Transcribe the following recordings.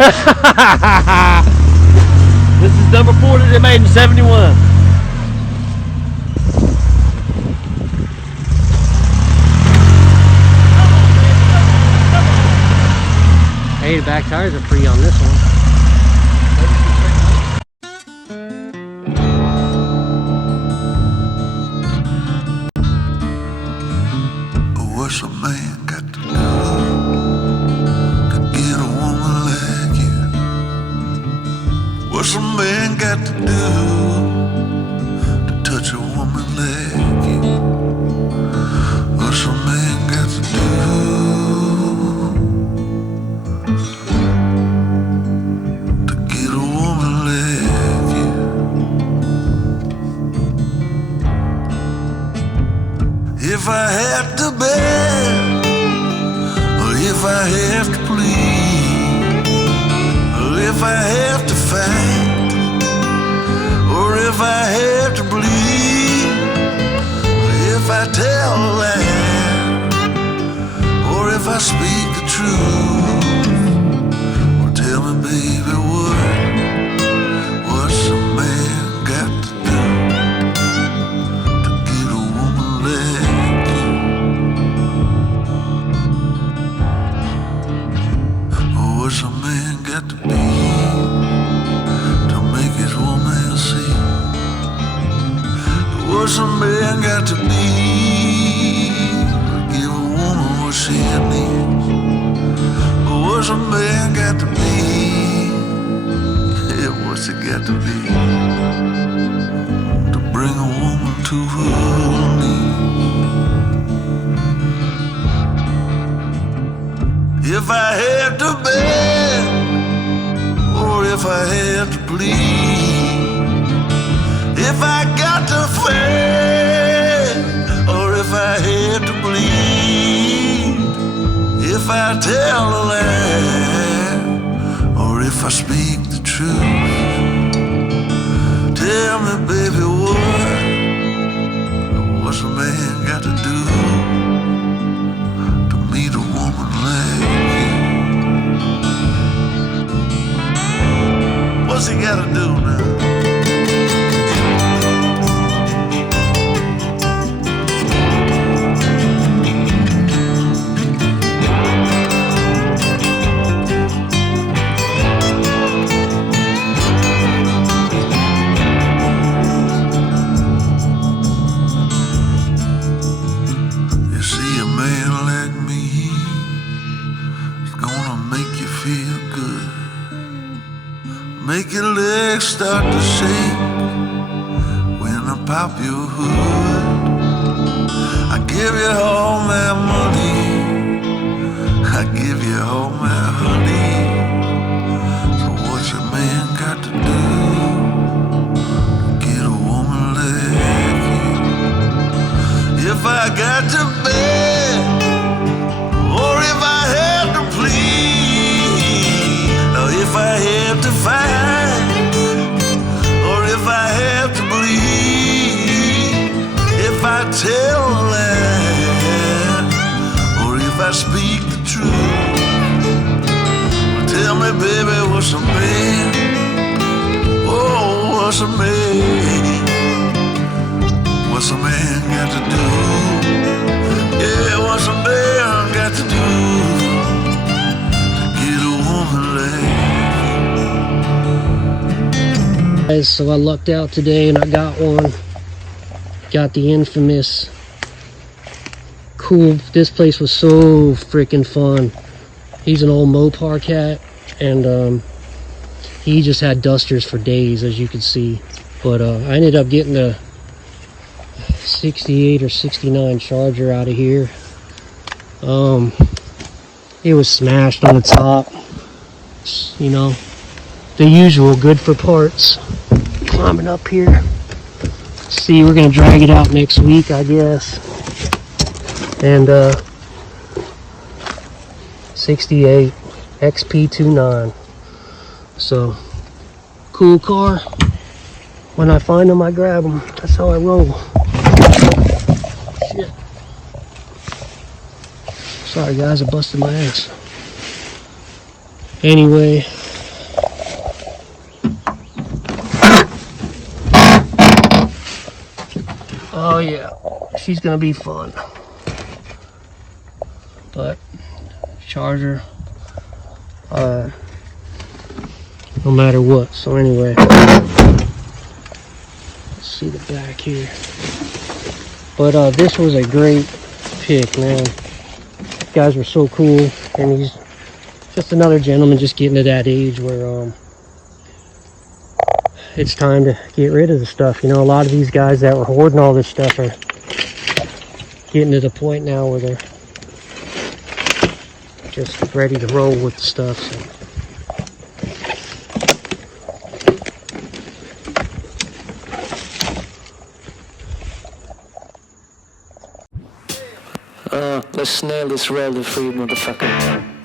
This is number 4 that they made in 71. Hey, the back tires are free on this one. What's a man got to do to get a woman like you? What's a man got to do to touch a woman like you? What's a man got to do to get a woman like you? If I had to beg, or if I have to plead, or if I have to fight, or if I have to bleed, or if I tell a lie, or if I speak the truth, well, tell me, baby, what's a man got to do to get a woman like you? What's a man got to be to make his woman see? What's a man got to be to give a woman what she needs? What's a man got to be? Yeah, what's it got to be to bring a woman to her knees? If I had to beg, or if I had to plead, if I got to fight, or if I had to bleed, if I tell a lie, or if I speak the truth, tell me, baby, what's a man got to do to meet a woman like you? What's he gotta do now? You see, a man like me is gonna make you feel good, make your legs start to shake when I pop your hood. I give you all my money, I give you all my honey. So what's a man got to do to get a woman like you? If I got to beg, or if I have to plead, or if I have to fight, or if I have to bleed, if I tell a lie, or if I speak the truth, tell me, baby, what's a man? Oh, what's a man? What's a man got to do? Yeah, what's a man got to do to get a woman like? Guys, so I lucked out today and I got one. Got the infamous cool. This place was so freaking fun. He's an old Mopar cat, and he just had dusters for days, as you can see. But I ended up getting the 68 or 69 Charger out of here. It was smashed on the top, you know, the usual, good for parts. Climbing up here. See, we're gonna drag it out next week, I guess. And 68 XP29. So cool car. When I find them, I grab them. That's how I roll. Shit. Sorry guys, I busted my ass. Anyway, yeah, she's gonna be fun. But charger, no matter what. So anyway, let's see the back here. But this was a great pick, man. Guys were so cool, and he's just another gentleman just getting to that age where it's time to get rid of the stuff. You know, a lot of these guys that were hoarding all this stuff are getting to the point now where they're just ready to roll with the stuff. So. Let's nail this royalty free motherfucker.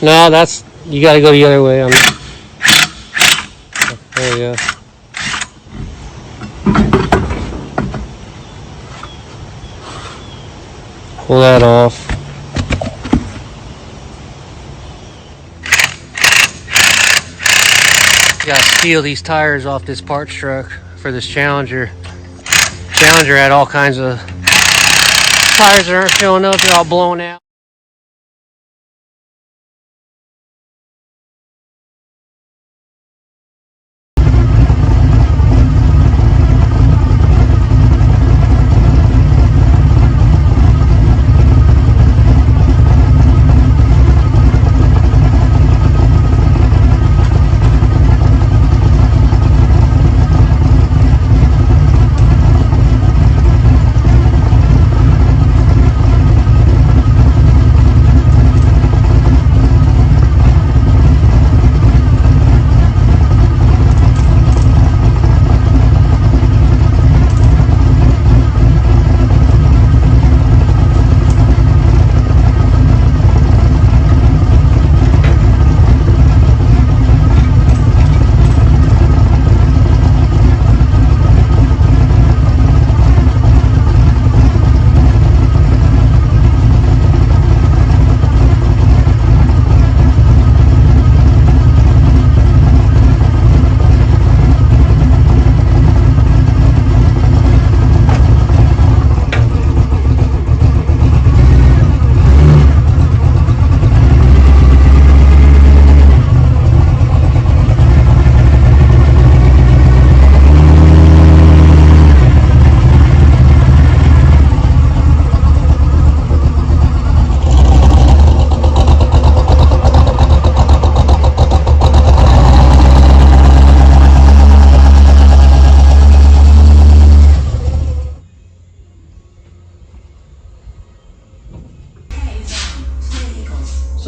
No, that's, you gotta go the other way. There you go. Pull that off. Gotta steal these tires off this parts truck for this Challenger. Challenger had all kinds of tires that aren't showing up, they're all blown out.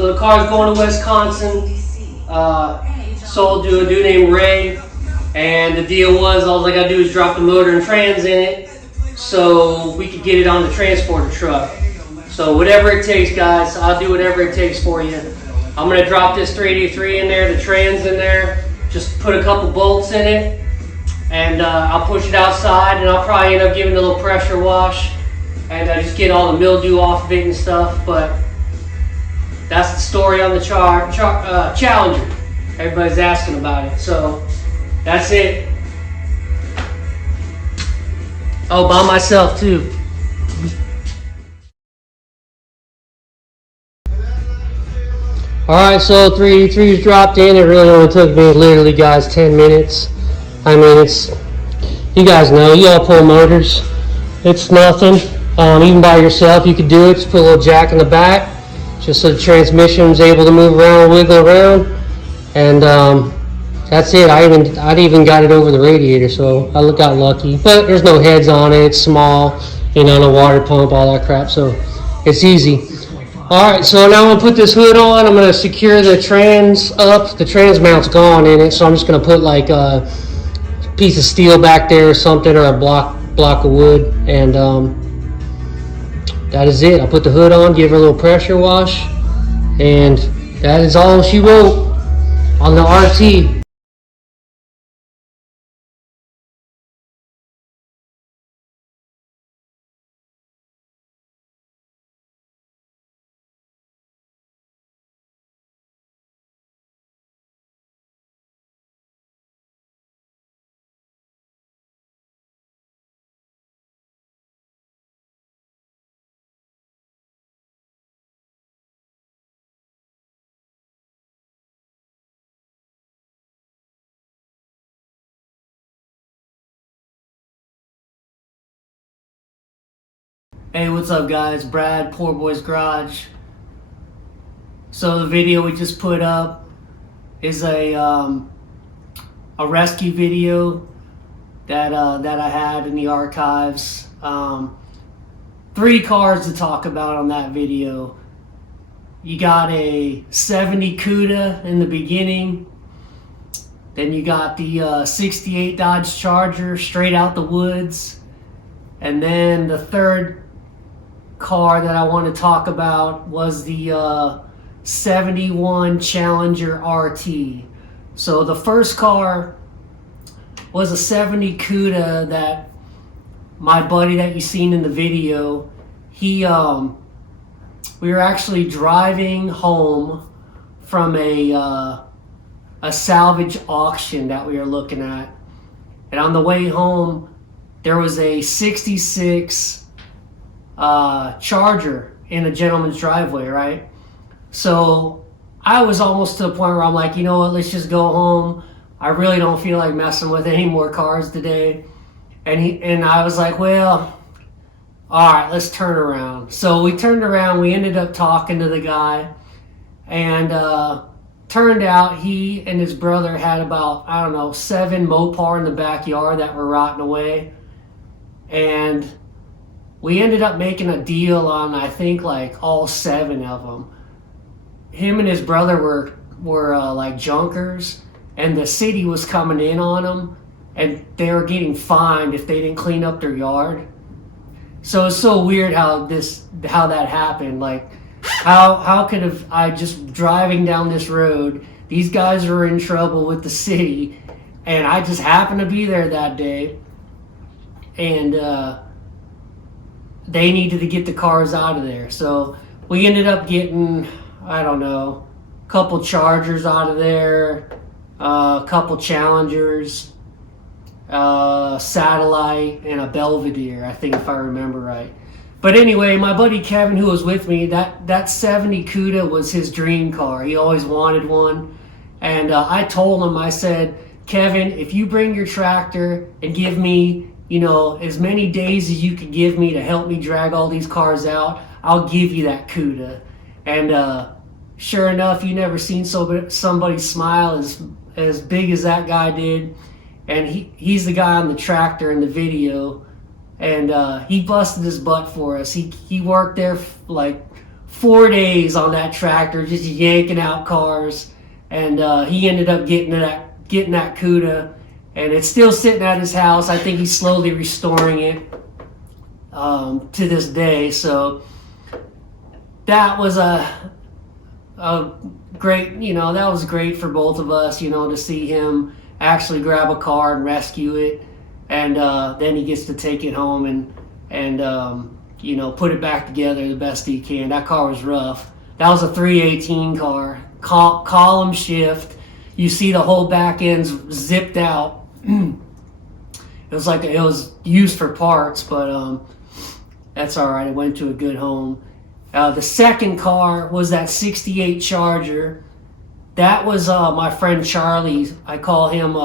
So the car's going to Wisconsin, sold to a dude named Ray, and the deal was all I gotta do is drop the motor and trans in it so we could get it on the transporter truck. So whatever it takes, guys, I'll do whatever it takes for you. I'm gonna drop this 383 in there, the trans in there, just put a couple bolts in it, and I'll push it outside, and I'll probably end up giving it a little pressure wash and just get all the mildew off of it and stuff. But that's the story on the Challenger. Everybody's asking about it, so that's it. Oh, by myself too. Alright, so 383's dropped in. It really only took me, literally, guys, 10 minutes. I mean, it's, you guys know, you all pull motors. It's nothing. Even by yourself, you could do it. Just put a little jack in the back, just so the transmission's able to move around, wiggle around. And that's it. I even got it over the radiator, so I got lucky. But there's no heads on it. It's small, you know, no water pump, all that crap. So it's easy. All right, so now I'm gonna put this hood on. I'm gonna secure the trans up. The trans mount's gone in it, so I'm just gonna put like a piece of steel back there or something, or a block of wood, and that is it. I'll put the hood on, give her a little pressure wash, and that is all she wrote on the RT. Hey, what's up, guys? Brad, Poor Boy's Garage. So the video we just put up is a rescue video that I had in the archives. 3 cars to talk about on that video. You got a 70 Cuda in the beginning. Then you got the 68 Dodge Charger straight out the woods. And then the third car that I want to talk about was the 71 Challenger RT. So the first car was a 70 Cuda that my buddy that you seen in the video, we were actually driving home from a salvage auction that we were looking at, and on the way home there was a 66 Charger in a gentleman's driveway, right? So I was almost to the point where I'm like, you know what, let's just go home. I really don't feel like messing with any more cars today. And I was like, well, all right, let's turn around. So we turned around, we ended up talking to the guy, and turned out he and his brother had about, I don't know, 7 Mopar in the backyard that were rotting away. And we ended up making a deal on, I think, like all 7 of them. Him and his brother were like junkers, and the city was coming in on them, and they were getting fined if they didn't clean up their yard. So it's so weird how that happened. Like, how could have I just driving down this road, these guys were in trouble with the city, and I just happened to be there that day, and they needed to get the cars out of there. So we ended up getting, I don't know, a couple Chargers out of there, a couple Challengers, Satellite, and a Belvedere, I think, if I remember right. But anyway, my buddy Kevin, who was with me, that 70 Cuda was his dream car. He always wanted one. And I told him, I said, Kevin, if you bring your tractor and give me, you know, as many days as you could give me to help me drag all these cars out, I'll give you that Cuda. And sure enough, you never seen somebody smile as big as that guy did. And he's the guy on the tractor in the video, and he busted his butt for us. He worked there like 4 days on that tractor, just yanking out cars. And he ended up getting that Cuda, and it's still sitting at his house. I think he's slowly restoring it to this day. So that was a great, that was great for both of us, to see him actually grab a car and rescue it, and then he gets to take it home and put it back together the best he can. That car was rough. That was a 318 car, column shift. You see the whole back end's zipped out. It was like it was used for parts, but that's all right. It went to a good home. The second car was that 68 Charger. That was my friend Charlie. I call him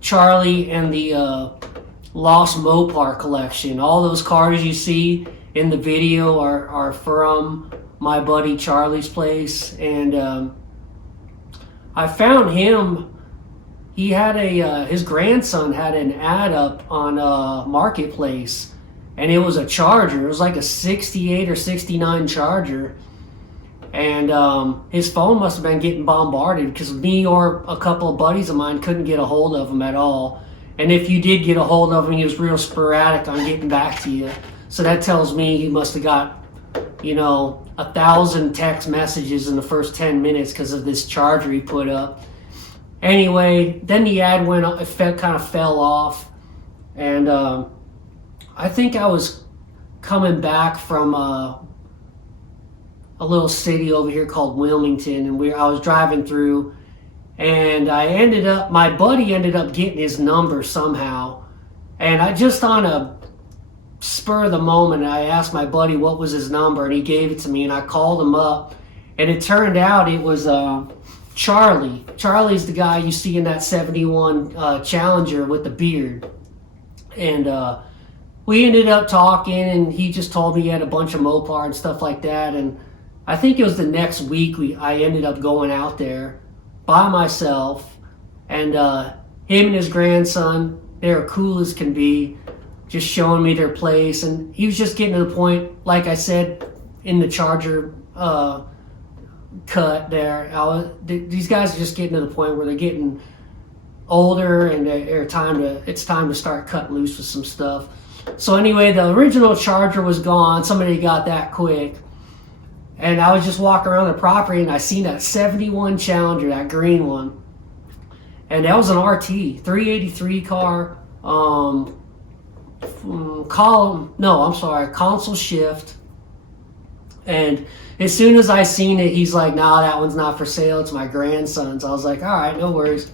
Charlie and the Lost Mopar collection. All those cars you see in the video are from my buddy Charlie's place. And I found him. He had his grandson had an ad up on Marketplace, and it was a Charger. It was like a 68 or 69 Charger. And his phone must have been getting bombarded because me or a couple of buddies of mine couldn't get a hold of him at all. And if you did get a hold of him, he was real sporadic on getting back to you. So that tells me he must have got, 1,000 text messages in the first 10 minutes because of this Charger he put up. Anyway, then the ad went up, kind of fell off. And I think I was coming back from a little city over here called Wilmington, and I was driving through, and my buddy ended up getting his number somehow, and I just on a spur of the moment, I asked my buddy what was his number, and he gave it to me, and I called him up, and it turned out it was Charlie. Charlie's the guy you see in that 71 Challenger with the beard, and we ended up talking, and he just told me he had a bunch of Mopar and stuff like that. And I think it was the next week I ended up going out there by myself, and him and his grandson, they were cool as can be, just showing me their place. And he was just getting to the point, like I said in the Charger cut there, these guys are just getting to the point where they're getting older, and it's time to start cutting loose with some stuff. So anyway, the original Charger was gone. Somebody got that quick. And I was just walking around the property, and I seen that 71 Challenger, that green one. And that was an RT, 383 car, console shift. And as soon as I seen it, he's like, nah, that one's not for sale. It's my grandson's. I was like, all right, no worries.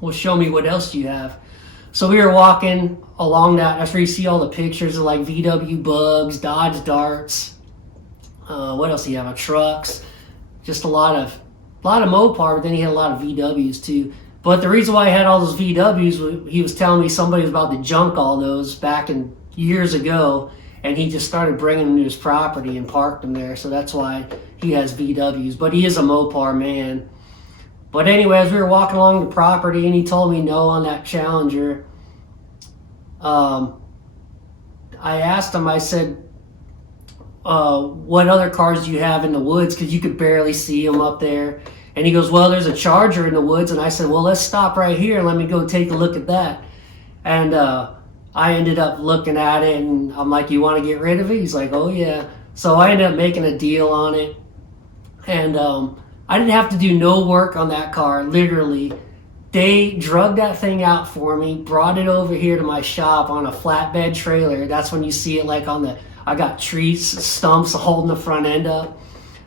Well, show me what else you have. So we were walking along that. That's where you see all the pictures of like VW Bugs, Dodge Darts. What else do you have? Trucks. Just a lot of Mopar, but then he had a lot of VWs too. But the reason why I had all those VWs, he was telling me somebody was about to junk all those back in years ago, and he just started bringing them to his property and parked them there. So that's why he has VWs. But he is a Mopar man. But anyway, as we were walking along the property, and he told me no on that Challenger, I asked him, I said, what other cars do you have in the woods? Because you could barely see them up there. And he goes, well, there's a Charger in the woods. And I said, well, let's stop right here and let me go take a look at that. And I ended up looking at it, and I'm like, you want to get rid of it? He's like, oh, yeah. So I ended up making a deal on it. And I didn't have to do no work on that car, literally. They drug that thing out for me, brought it over here to my shop on a flatbed trailer. That's when you see it like I got trees, stumps holding the front end up.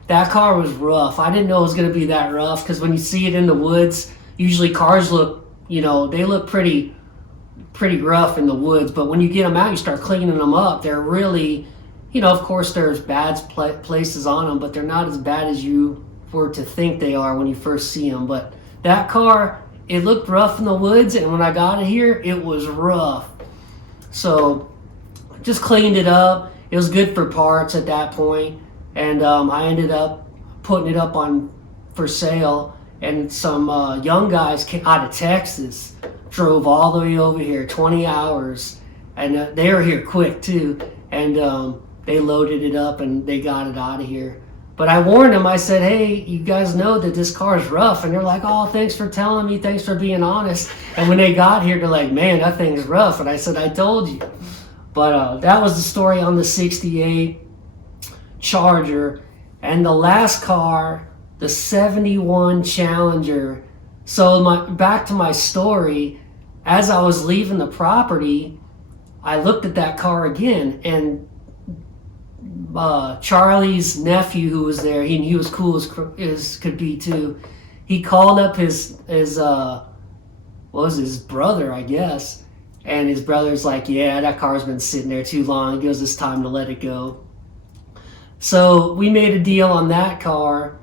That car was rough. I didn't know it was going to be that rough, because when you see it in the woods, usually cars look, they look pretty rough in the woods. But when you get them out, you start cleaning them up. They're really, of course there's bad places on them, but they're not as bad as you were to think they are when you first see them. But that car, it looked rough in the woods, and when I got it here, it was rough. So just cleaned it up. It was good for parts at that point. And I ended up putting it up for sale, and some young guys came out of Texas, drove all the way over here, 20 hours, and they were here quick too, and they loaded it up and they got it out of here. But I warned them. I said, hey, you guys know that this car is rough. And they're like, oh, thanks for telling me. Thanks for being honest. And when they got here, they're like, man, that thing is rough. And I said, I told you. But that was the story on the 68 Charger. And the last car, the 71 Challenger. So back to my story, as I was leaving the property, I looked at that car again, and Charlie's nephew, who was there, he was cool as could be too. He called up his brother, I guess, and his brother's like, yeah, that car's been sitting there too long. He goes, it's time to let it go. So we made a deal on that car,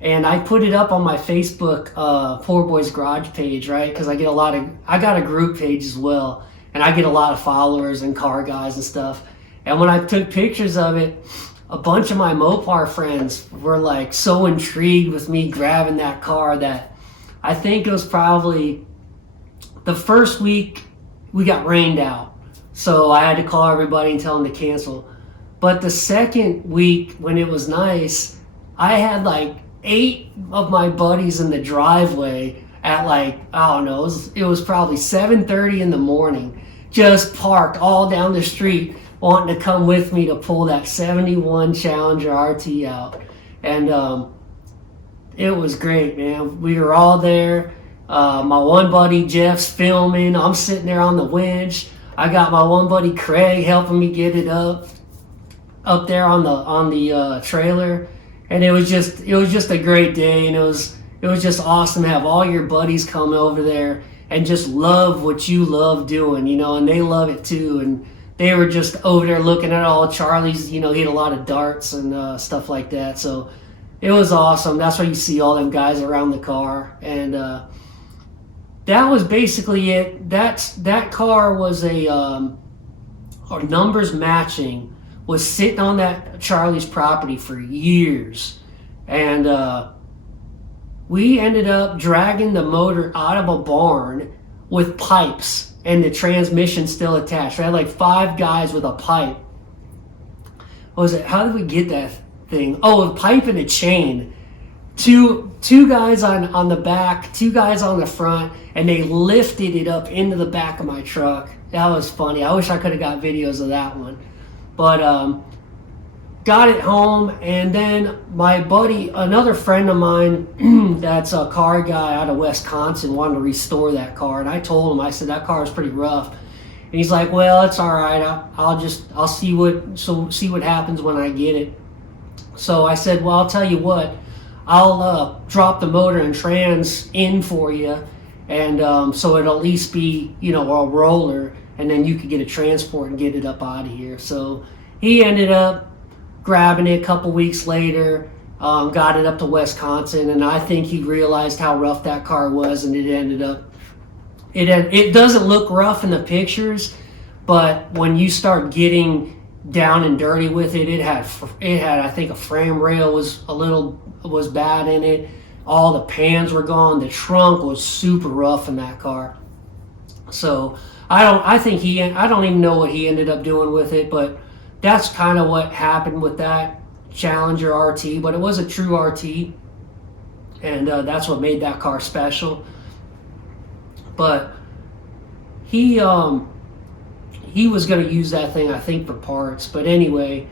and I put it up on my Facebook Poor Boys Garage page, right? Because I got a group page as well, and I get a lot of followers and car guys and stuff. And when I took pictures of it, a bunch of my Mopar friends were like so intrigued with me grabbing that car that I think it was probably the first week we got rained out. So I had to call everybody and tell them to cancel. But the second week when it was nice, I had like 8 of my buddies in the driveway at like, I don't know, it was probably 7:30 in the morning, just parked all down the street, wanting to come with me to pull that 71 Challenger RT out. And it was great, man. We were all there. My one buddy Jeff's filming. I'm sitting there on the winch. I got my one buddy Craig helping me get it up there on the trailer. And it was just a great day, and it was just awesome to have all your buddies come over there and just love what you love doing, and they love it too. And they were just over there looking at all Charlie's, he had a lot of darts and stuff like that. So it was awesome. That's why you see all them guys around the car. And that was basically it. That car was our numbers matching, was sitting on that Charlie's property for years. And we ended up dragging the motor out of a barn with pipes and the transmission still attached. I had like 5 guys with a pipe. What was it? How did we get that thing? Oh, a pipe and a chain. Two guys on the back, 2 guys on the front, and they lifted it up into the back of my truck. That was funny. I wish I could have got videos of that one. But got it home, and then my buddy, another friend of mine that's a car guy out of Wisconsin, wanted to restore that car. And I told him, I said, that car is pretty rough. And he's like, well, it's all right. I'll see what happens when I get it. So I said, well, I'll tell you what, I'll drop the motor and trans in for you, and so it'll at least be, a roller, and then you could get a transport and get it up out of here. So he ended up grabbing it a couple weeks later, got it up to Wisconsin, and I think he realized how rough that car was, and it doesn't look rough in the pictures, but when you start getting down and dirty with it, it had I think a frame rail was bad in it. All the pans were gone. The trunk was super rough in that car. So I don't even know what he ended up doing with it, but that's kind of what happened with that Challenger RT. But it was a true RT, and that's what made that car special. But he was going to use that thing, I think, for parts. But anyway,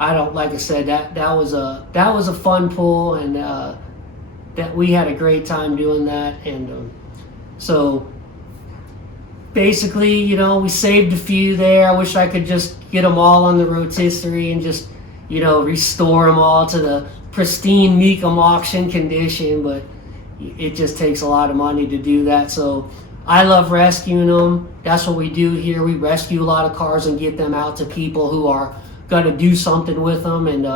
like I said, that was a fun pull, and that we had a great time doing that. And so basically, we saved a few there. I wish I could just get them all on the rotisserie and just, restore them all to the pristine Mecum auction condition, but it just takes a lot of money to do that. So I love rescuing them. That's what we do here. We rescue a lot of cars and get them out to people who are going to do something with them. And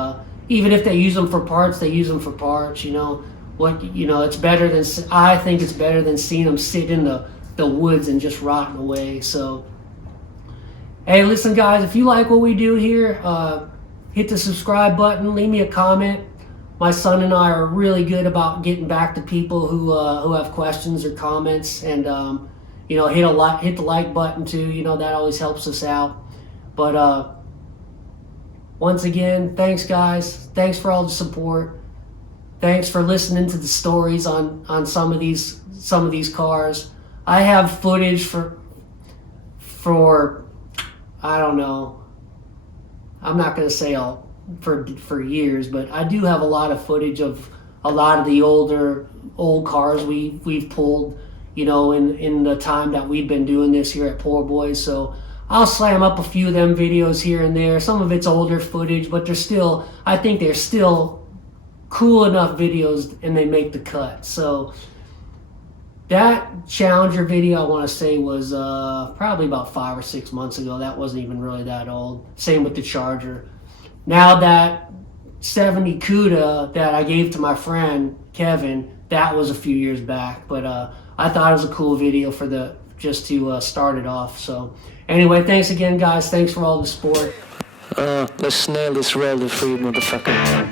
even if they use them for parts, they use them for parts. It's better than, I think it's better than seeing them sit in the woods and just rotting away. So hey, listen guys, if you like what we do here, hit the subscribe button, leave me a comment. My son and I are really good about getting back to people who have questions or comments, and hit the like button too. That always helps us out. But once again, thanks guys. Thanks for all the support. Thanks for listening to the stories on some of these cars. I have footage for I don't know. I'm not gonna say all for years, but I do have a lot of footage of a lot of the old cars we've pulled, you know, in the time that we've been doing this here at Poor Boys. So I'll slam up a few of them videos here and there. Some of it's older footage, but I think they're still cool enough videos and they make the cut. So that Challenger video, I want to say, was probably about 5 or 6 months ago. That wasn't even really that old. Same with the Charger. Now that 70 Cuda that I gave to my friend Kevin, that was a few years back. But I thought it was a cool video just to start it off. So anyway, thanks again, guys. Thanks for all the support. Let's nail this rally free, motherfucker.